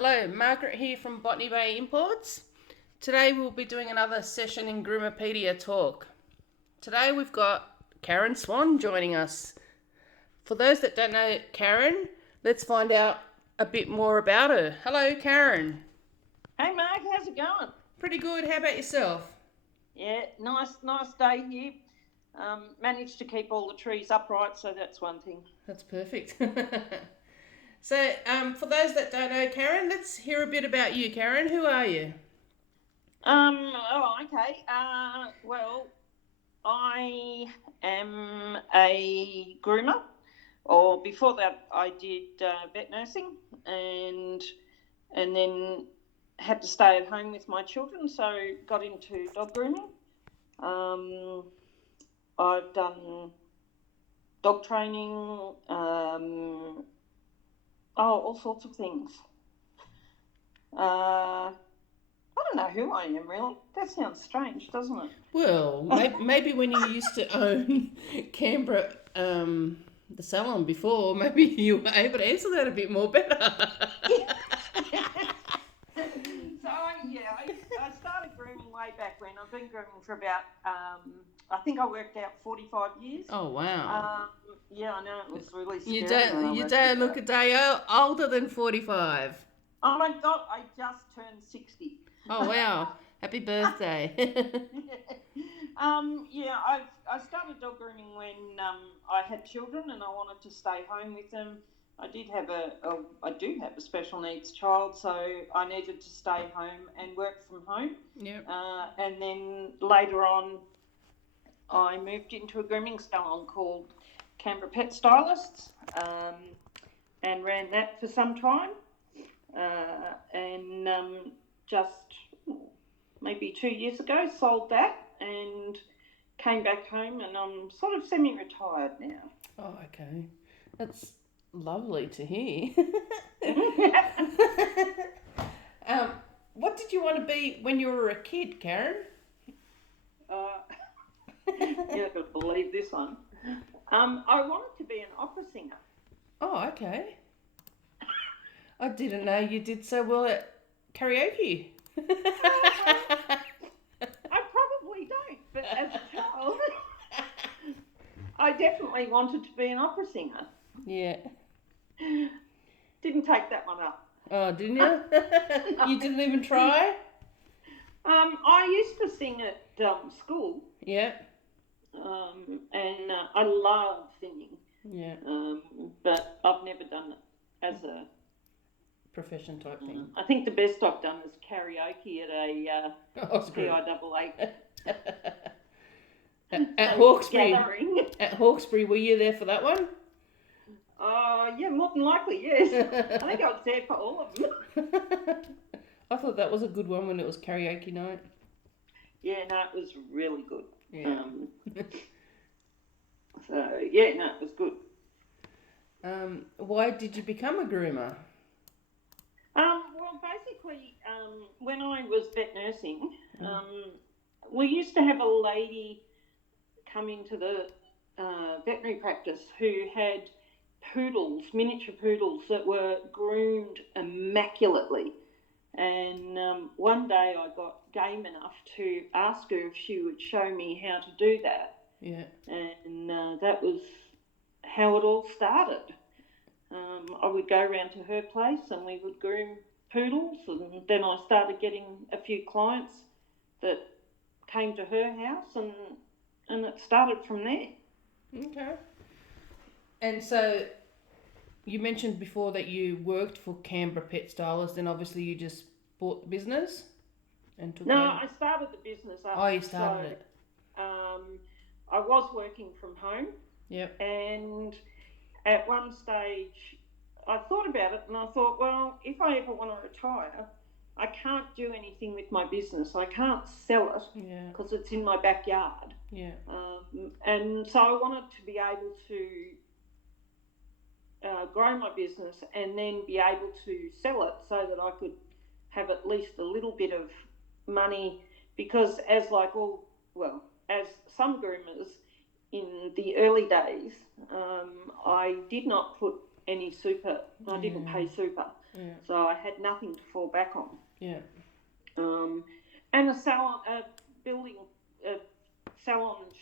Hello, Margaret here from Botany Bay Imports. Today we'll be doing another session in Groomapedia talk. Today we've got Karen Swan joining us. For those that don't know Karen, let's find out a bit more about her. Hello, Karen. Hey Mark, how's it going? Pretty good. How about yourself? Yeah, nice day here. Managed to keep all the trees upright, so that's one thing. That's perfect. So, for those that don't know Karen, let's hear a bit about you, Karen. Who are you? Okay. Well, I am a groomer, or before that, I did vet nursing, and then had to stay at home with my children, so got into dog grooming. I've done dog training, all sorts of things. I don't know who I am, really. That sounds strange, doesn't it? Well, maybe when you used to own Canberra, the salon before, maybe you were able to answer that a bit more better. I started grooming way back when. I've been grooming for about, I think I worked out 45 years. Oh, wow. Yeah, I know, it was really scary. You don't look a day older than 45. Oh my God, I just turned 60. Oh, wow. Happy birthday. I started dog grooming when I had children and I wanted to stay home with them. I do have a special needs child, so I needed to stay home and work from home. Yep. And then later on, I moved into a grooming salon called Canberra Pet Stylists, and ran that for some time. Just maybe 2 years ago, sold that and came back home, and I'm sort of semi-retired now. Oh, okay. That's lovely to hear. What did you want to be when you were a kid, Karen? You're not going to believe this one. I wanted to be an opera singer. Oh, okay. I didn't know you did so well at karaoke. I probably don't, but as a child, I definitely wanted to be an opera singer. Yeah. Didn't take that one up. Oh, didn't you? You didn't even try? I used to sing at school. Yeah. And I love singing. Yeah. But I've never done it as a profession type thing. I think the best I've done is karaoke at a PIAA. At Hawkesbury. Gathering. At Hawkesbury, were you there for that one? Yeah, more than likely, yes. I think I was there for all of them. I thought that was a good one when it was karaoke night. Yeah, no, it was really good. Yeah. It was good. Why did you become a groomer? Well, basically, when I was vet nursing, we used to have a lady come into the veterinary practice who had poodles, miniature poodles that were groomed immaculately. And one day I got game enough to ask her if she would show me how to do that. Yeah. And that was how it all started. I would go around to her place and we would groom poodles, and then I started getting a few clients that came to her house, and it started from there. Okay. And so you mentioned before that you worked for Canberra Pet Stylists, then obviously you just bought the business and took over? I started the business up. Oh, you started it. I was working from home. Yep. And at one stage, I thought about it and I thought, well, if I ever want to retire, I can't do anything with my business. I can't sell it because it's in my backyard. Yeah. And so I wanted to be able to grow my business and then be able to sell it so that I could have at least a little bit of money, because as some groomers in the early days, I did not put any super. I didn't pay super. Yeah. So I had nothing to fall back on. Yeah. And a salon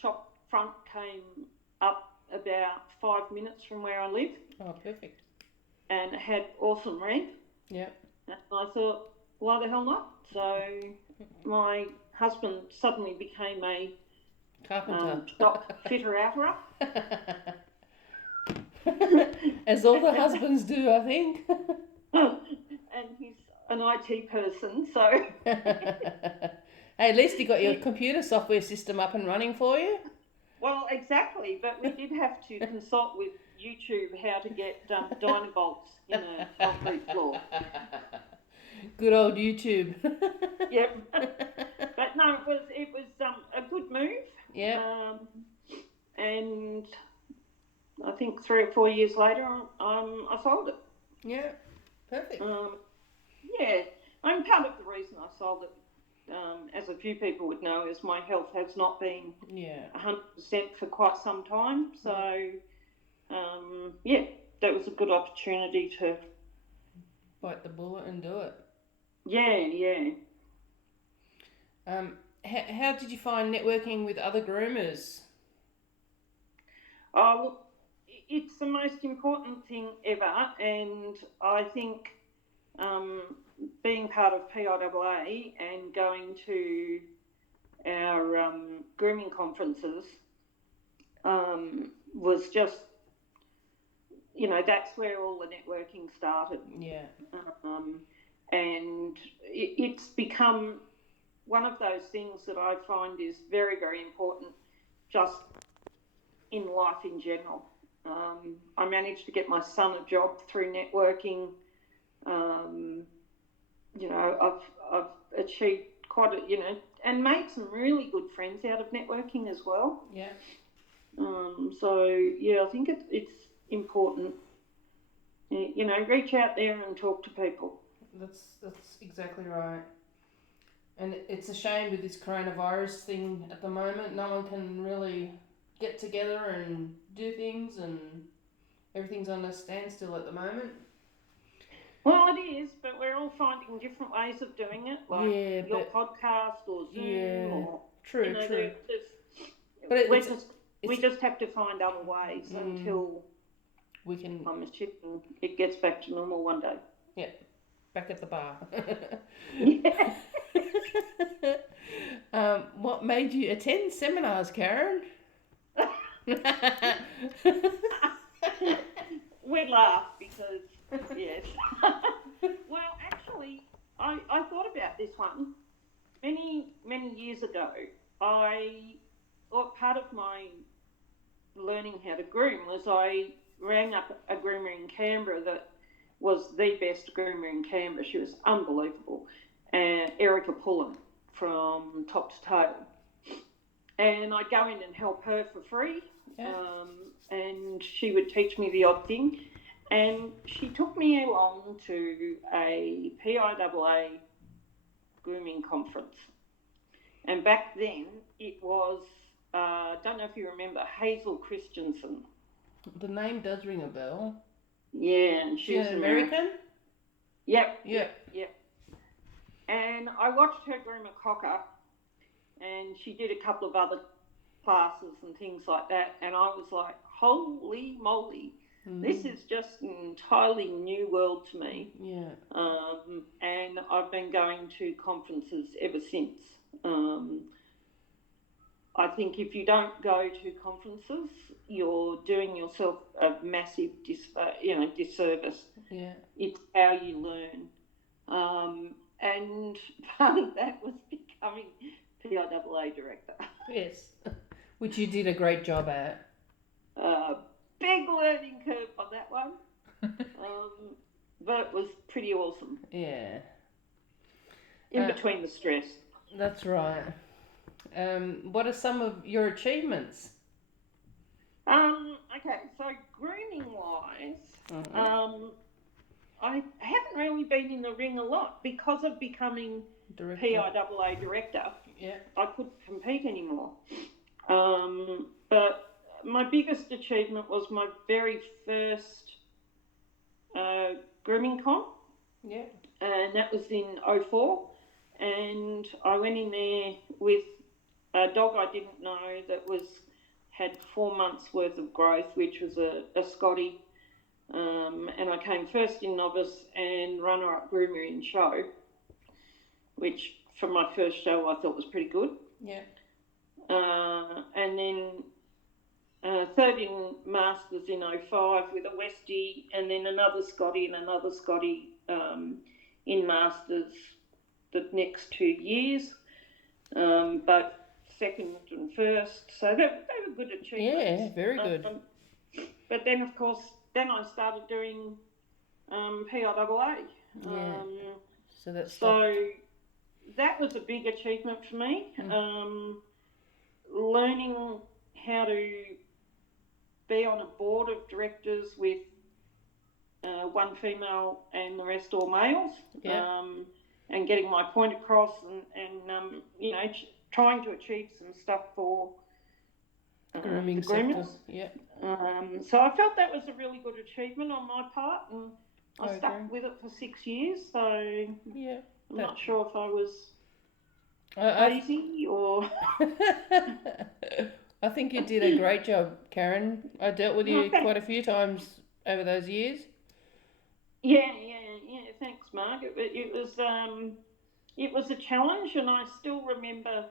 shop front came up about 5 minutes from where I live. Oh, perfect. And it had awesome rent. Yeah. And I thought, why the hell not? So my husband suddenly became a Carpenter. shop fitter-outerer. As all the husbands do, I think. And he's an IT person, so... Hey, at least you got your computer software system up and running for you. Well, exactly, but we did have to consult with YouTube how to get dynabolts in a concrete floor. Good old YouTube. Yep. But no, it was a good move. Yeah. And I think 3 or 4 years later, I sold it. Yeah. Perfect. Yeah. I mean, part of the reason I sold it, as a few people would know, is my health has not been 100% for quite some time. So, that was a good opportunity to bite the bullet and do it. Yeah. How did you find networking with other groomers? Oh, look, it's the most important thing ever, and I think being part of PIAA and going to our grooming conferences was just, that's where all the networking started. Yeah. And it's become one of those things that I find is very, very important just in life in general. I managed to get my son a job through networking. I've achieved quite a, and made some really good friends out of networking as well. Yeah. I think it's important. Reach out there and talk to people. That's exactly right. And it's a shame with this coronavirus thing at the moment. No one can really get together and do things, and everything's on a standstill at the moment. Well, it is, but we're all finding different ways of doing it, like your podcast or Zoom or... True. But we just have to find other ways until we can... I'm assuming it gets back to normal one day. Yeah, back at the bar. Yeah. What made you attend seminars, Karen? We laugh because, yes. Well, actually, I thought about this one. Many, many years ago, part of my learning how to groom was I rang up a groomer in Canberra that was the best groomer in Canberra. She was unbelievable. And Erica Pullen from top to tail. And I'd go in and help her for free. Yeah. And she would teach me the odd thing. And she took me along to a PIAA grooming conference. And back then, it was, I don't know if you remember, Hazel Christensen. The name does ring a bell. Yeah, and she's an American? Yep. And I watched her groom a cocker, and she did a couple of other classes and things like that, and I was like, holy moly, this is just an entirely new world to me. Yeah. And I've been going to conferences ever since. I think if you don't go to conferences, you're doing yourself a massive disservice. Yeah. It's how you learn. And part of that was becoming PIAA director. Yes, which you did a great job at. Big learning curve on that one, but it was pretty awesome. Yeah. In between the stress. That's right. What are some of your achievements? Okay, so grooming-wise, I haven't really been in the ring a lot because of becoming PIAA director. Yeah. I couldn't compete anymore. But my biggest achievement was my very first grooming comp, Yeah. and that was in '04. And I went in there with a dog I didn't know that had 4 months worth of growth, which was a Scottie. And I came first in novice and runner-up groomer in show, which for my first show I thought was pretty good. Yeah. And then third in Masters in '05 with a Westie, and then another Scottie and another Scottie in Masters the next 2 years, but second and first. So they were good achievements. Yeah, very good. But then, of course, I started doing PIAA. Yeah. So that was a big achievement for me. Learning how to be on a board of directors with one female and the rest all males, and getting my point across, and trying to achieve some stuff for grooming the groomers. sector. Yeah. So I felt that was a really good achievement on my part, and I stuck agree. with it for 6 years. So yeah, I'm not sure if I was I lazy or. I think you did a great job, Karen. I dealt with you quite a few times over those years. Yeah. Thanks, Mark. It was a challenge, and I still remember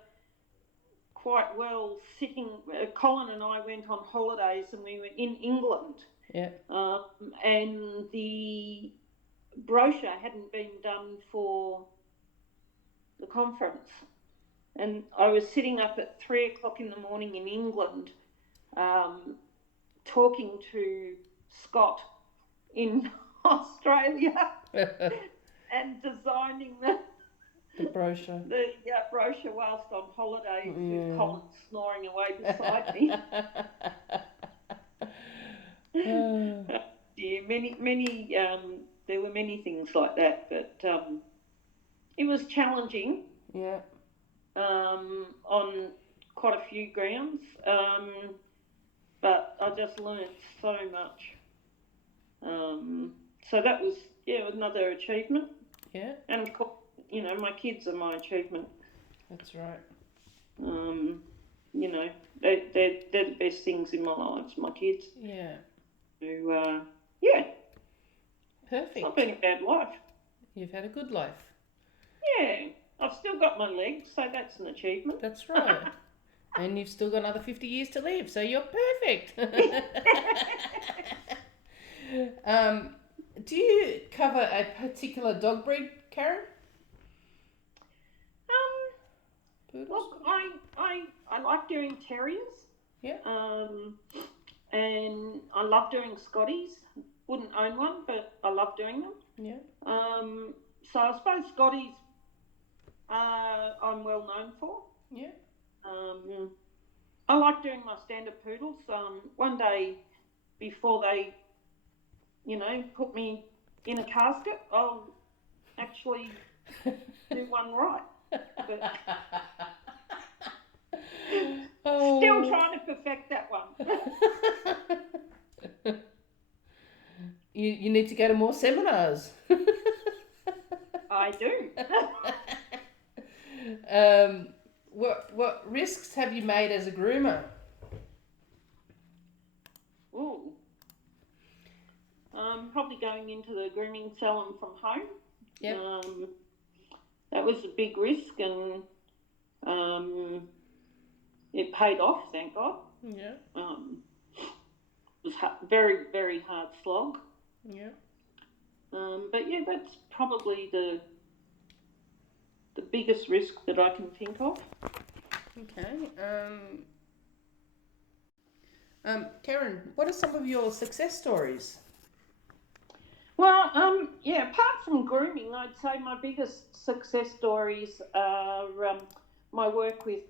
quite well sitting. Colin and I went on holidays, and we were in England. Yeah. And the brochure hadn't been done for the conference, and I was sitting up at 3 o'clock in the morning in England, talking to Scott in Australia and designing the brochure. The brochure whilst on holidays with Colin snoring away beside me. Many. There were many things like that, but it was challenging. Yeah. On quite a few grounds, but I just learnt so much. So that was another achievement. Yeah. And of course, my kids are my achievement. That's right. They're the best things in my life, my kids. Yeah. So, Perfect. It's not been a bad life. You've had a good life. Yeah. I've still got my legs, so that's an achievement. That's right. And you've still got another 50 years to live, so you're perfect. Do you cover a particular dog breed, Karen? Poodles? Look, I like doing terriers. Yeah. And I love doing Scotties. Wouldn't own one, but I love doing them. Yeah. So I suppose Scotties I'm well known for. Yeah. I like doing my standard poodles. One day before they, put me in a casket, I'll actually do one right. But still trying to perfect that one. You need to go to more seminars. I do. What risks have you made as a groomer? Ooh. Probably going into the grooming salon from home. Yeah. That was a big risk, and it paid off, thank God. Yeah. It was very, very hard slog. Yeah. But that's probably the biggest risk that I can think of. Okay. Karen, what are some of your success stories? Well, apart from grooming, I'd say my biggest success stories are my work with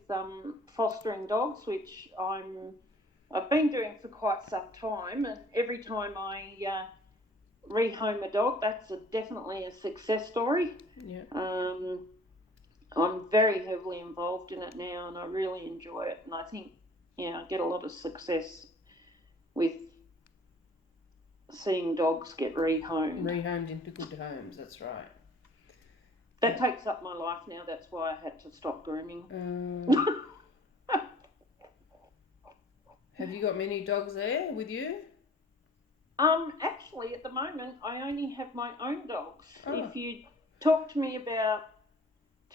fostering dogs, which I've been doing for quite some time, and every time I rehome a dog, that's definitely a success story. Yeah. I'm very heavily involved in it now, and I really enjoy it, and I think I get a lot of success with seeing dogs get rehomed. Rehomed into good homes, that's right. That takes up my life now. That's why I had to stop grooming. Have you got many dogs there with you? Actually, at the moment, I only have my own dogs. Oh. If you talked to me about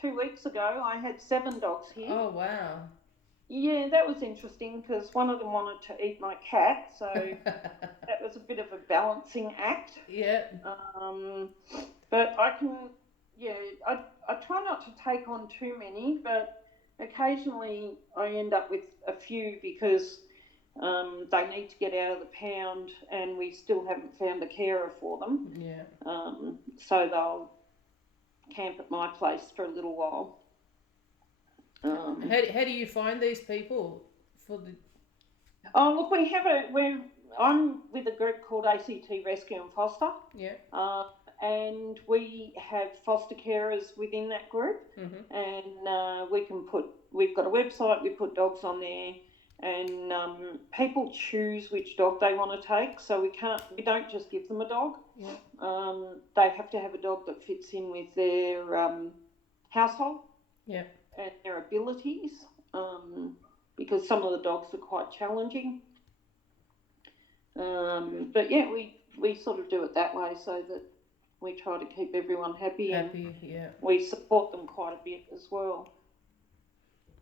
2 weeks ago, I had 7 dogs here. Oh, wow. Yeah, that was interesting because one of them wanted to eat my cat, so that was a bit of a balancing act. Yeah. But I can, I try not to take on too many, but occasionally I end up with a few because they need to get out of the pound and we still haven't found a carer for them. Yeah. So they'll camp at my place for a little while. How do you find these people for the? Oh, look, I'm with a group called ACT Rescue and Foster. Yeah. And we have foster carers within that group, and we've got a website. We put dogs on there, and people choose which dog they want to take. So we don't just give them a dog. Yeah. They have to have a dog that fits in with their household. Yeah. And their abilities, because some of the dogs are quite challenging. But yeah, we sort of do it that way so that we try to keep everyone happy. Happy, yeah. We support them quite a bit as well.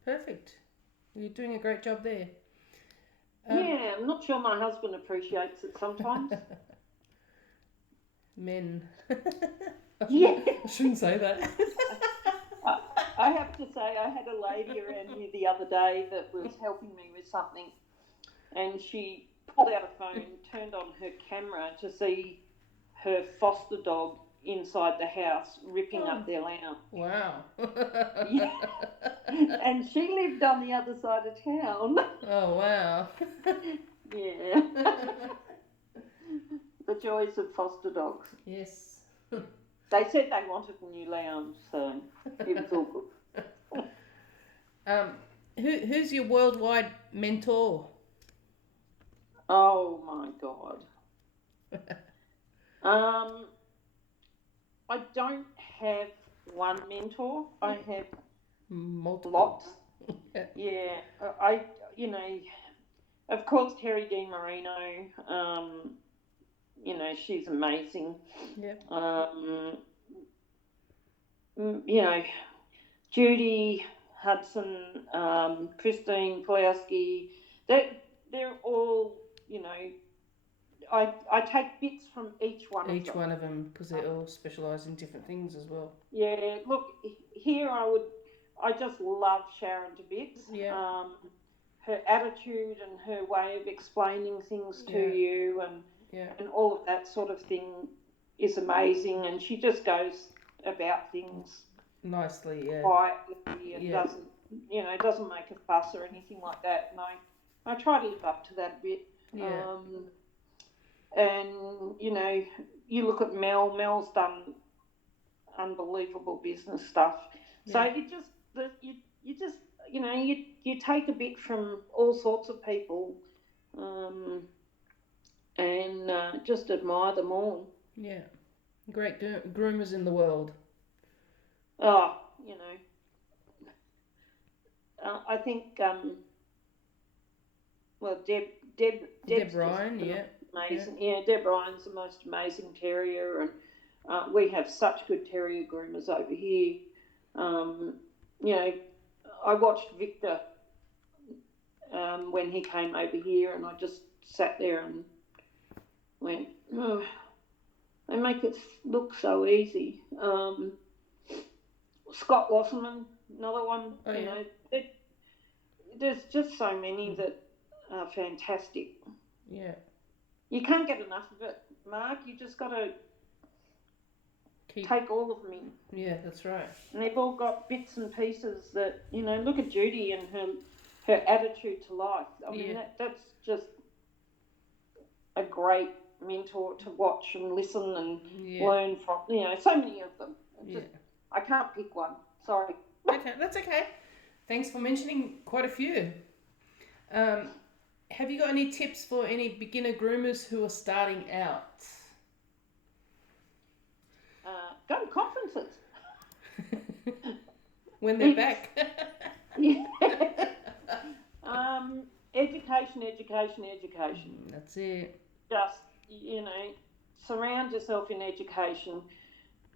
Perfect. You're doing a great job there. Yeah, I'm not sure my husband appreciates it sometimes. Men. Yeah. I shouldn't say that. I have to say, I had a lady around here the other day that was helping me with something, and she pulled out a phone, turned on her camera to see her foster dog inside the house ripping up their lounge. Wow. Yeah. And she lived on the other side of town. Oh, wow. Yeah. The joys of foster dogs. Yes. They said they wanted a new lounge, so it was all good. Who's your worldwide mentor? Oh my God. I don't have one mentor. I have multiple. Lots. Yeah. Of course, Terry DiMarino. She's amazing. Yeah. Judy Hudson, Christine Pulowski, they're all, I take bits from each one of them. Each one of them, because they all specialise in different things as well. Yeah, look, here I just love Sharon to bits. Yeah. Her attitude and her way of explaining things to you and all of that sort of thing is amazing, and she just goes about things nicely, quietly, and doesn't make a fuss or anything like that. And I try to live up to that a bit. Yeah. And you look at Mel's done unbelievable business stuff. So you take a bit from all sorts of people, and just admire them all. Yeah. Great groomers in the world. Oh, I think, Deb Ryan, amazing. Yeah, Deb Ryan's the most amazing terrier, and we have such good terrier groomers over here. I watched Victor when he came over here, and I just sat there and went, oh, they make it look so easy. Scott Wasserman, another one. Oh, There's just so many that are fantastic. Yeah. You can't get enough of it, Mark. You just got to take all of them in. Yeah, that's right. And they've all got bits and pieces that, look at Judy and her attitude to life. I mean, that's just a great mentor to watch and listen and learn from. So many of them. I can't pick one. Sorry. Okay, that's okay. Thanks for mentioning quite a few. have you got any tips for any beginner groomers who are starting out? Go to conferences. When they're back. Yeah. Education. That's it. Just, surround yourself in education.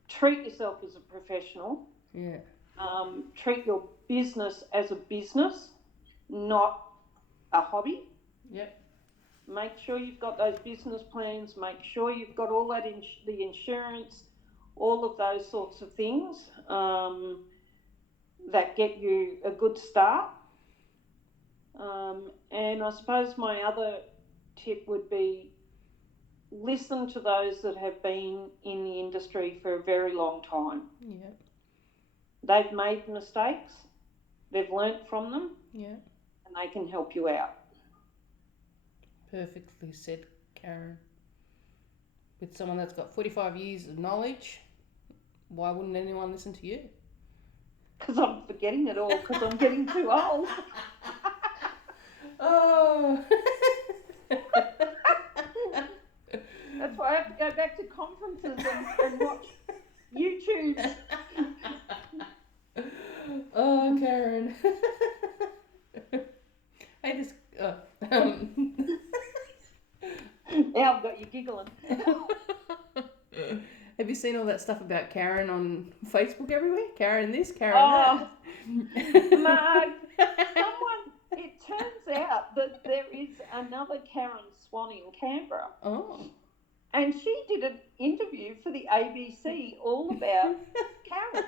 Treat yourself as a professional. Yeah. Treat your business as a business, not a hobby. Yep. Make sure you've got those business plans. Make sure you've got all that the insurance, all of those sorts of things that get you a good start. And I suppose my other tip would be listen to those that have been in the industry for a very long time. Yeah. They've made mistakes, they've learnt from them, Yeah. and they can help you out. Perfectly said, Karen. With someone that's got 45 years of knowledge, why wouldn't anyone listen to you? Because I'm forgetting it all, because I'm getting too old. Oh. That's why I have to go back to conferences and watch YouTube. Oh, Karen. I just... Now I've got you giggling. Have you seen all that stuff about Karen on Facebook everywhere? Karen this, Karen that. No. It turns out that there is another Karen Swan in Canberra. Oh. And she did an interview for the ABC all about Karens.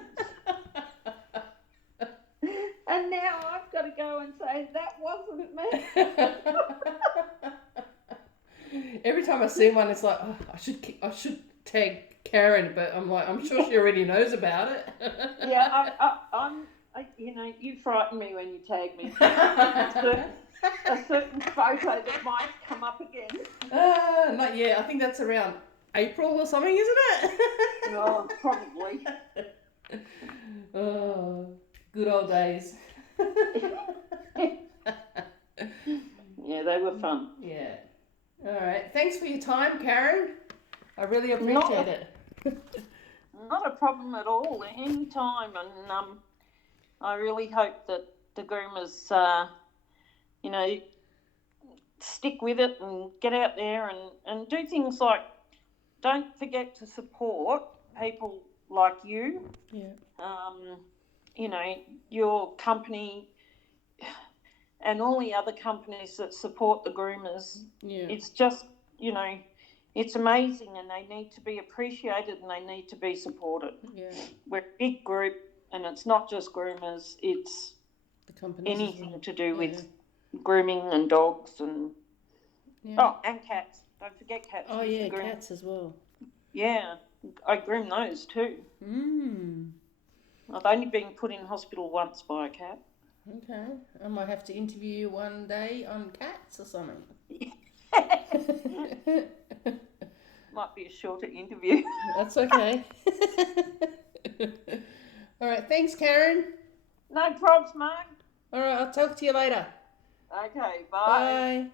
And now I've got to go and say, that wasn't me. Every time I see one, it's like, oh, I should tag Karen, but I'm like, I'm sure she already knows about it. Yeah, you frighten me when you tag me. A certain photo that might come up again. Not yet. I think that's around April or something, isn't it? Oh, probably. Oh, good old days. Yeah, they were fun. Yeah. All right. Thanks for your time, Karen. I really appreciate it. Not a problem at all. Any time, and I really hope that the groomers, stick with it and get out there and do things like, don't forget to support people like you. Yeah. Your company and all the other companies that support the groomers. Yeah. It's just, it's amazing, and they need to be appreciated and they need to be supported. Yeah. We're a big group, and it's not just groomers, it's The companies anything to do with grooming and dogs and and cats. Don't forget cats. Oh yeah, cats as well. Yeah, I groom those too. I've only been put in hospital once by a cat. Okay, I might have to interview you one day on cats or something. Might be a shorter interview. That's okay. All right, thanks, Karen. No probs, mate. All right, I'll talk to you later. Okay, bye. Bye.